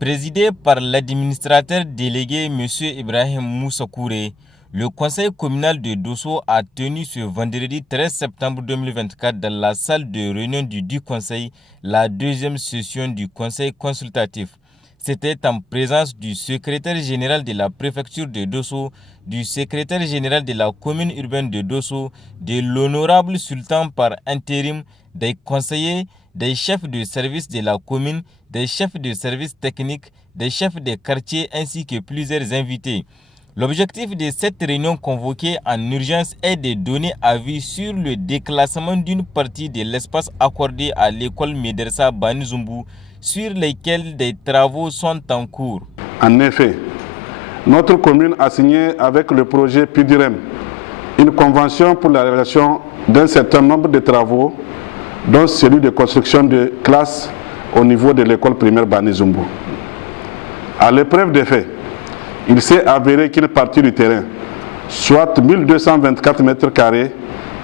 Présidé par l'administrateur délégué M. Ibrahim Moussakouré, le conseil communal de Dosso a tenu ce vendredi 13 septembre 2024 dans la salle de réunion du dit conseil la deuxième session du conseil consultatif. C'était en présence du secrétaire général de la préfecture de Dosso, du secrétaire général de la commune urbaine de Dosso, de l'honorable sultan par intérim, des conseillers, des chefs de service de la commune, des chefs de service technique, des chefs de quartier ainsi que plusieurs invités. L'objectif de cette réunion convoquée en urgence est de donner avis sur le déclassement d'une partie de l'espace accordé à l'école Médersa Bani Zumbu, sur lesquels des travaux sont en cours. En effet, notre commune a signé avec le projet PUDIREM une convention pour la réalisation d'un certain nombre de travaux, dont celui de construction de classes au niveau de l'école primaire Bani Zumbu. À l'épreuve des faits, il s'est avéré qu'une partie du terrain, soit 1224 m²,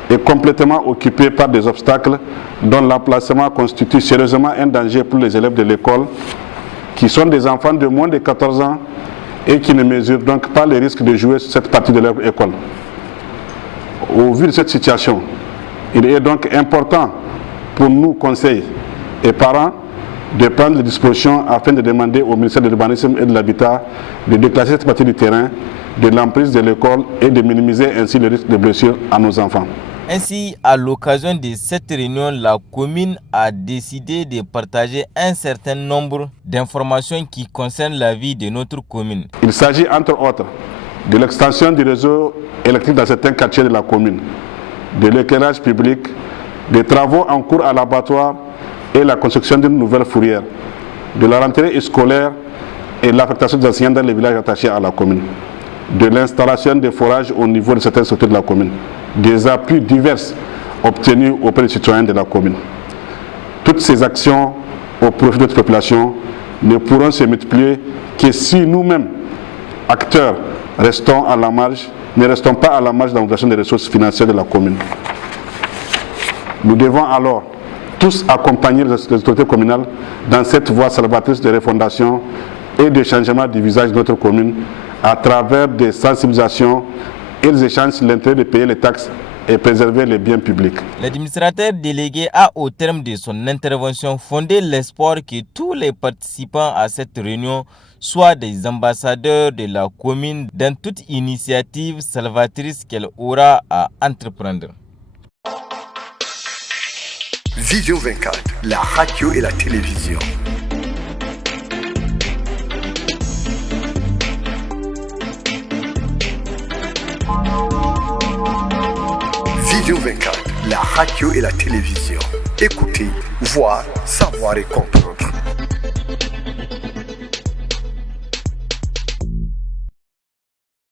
est complètement occupée par des obstacles dont l'emplacement constitue sérieusement un danger pour les élèves de l'école, qui sont des enfants de moins de 14 ans et qui ne mesurent donc pas les risques de jouer sur cette partie de leur école. Au vu de cette situation, il est donc important pour nous, conseils et parents, de prendre des dispositions afin de demander au ministère de l'Urbanisme et de l'Habitat de déclasser cette partie du terrain de l'emprise de l'école et de minimiser ainsi le risque de blessures à nos enfants. Ainsi, à l'occasion de cette réunion, la commune a décidé de partager un certain nombre d'informations qui concernent la vie de notre commune. Il s'agit entre autres de l'extension du réseau électrique dans certains quartiers de la commune, de l'éclairage public, des travaux en cours à l'abattoir et la construction d'une nouvelle fourrière, de la rentrée scolaire et l'affectation des enseignants dans les villages attachés à la commune, de l'installation des forages au niveau de certaines structures de la commune, des appuis divers obtenus auprès des citoyens de la commune. Toutes ces actions au profit de notre population ne pourront se multiplier que si nous-mêmes, acteurs, restons à la marge, ne restons pas à la marge dans l'utilisation des ressources financières de la commune. Nous devons alors tous accompagner les autorités communales dans cette voie salvatrice de refondation et de changement du visage de notre commune à travers des sensibilisations et des échanges sur l'intérêt de payer les taxes et préserver les biens publics. L'administrateur délégué a, au terme de son intervention, fondé l'espoir que tous les participants à cette réunion soient des ambassadeurs de la commune dans toute initiative salvatrice qu'elle aura à entreprendre. Vision 24, la radio et la télévision. Vision 24, la radio et la télévision. Écoutez, voir, savoir et comprendre.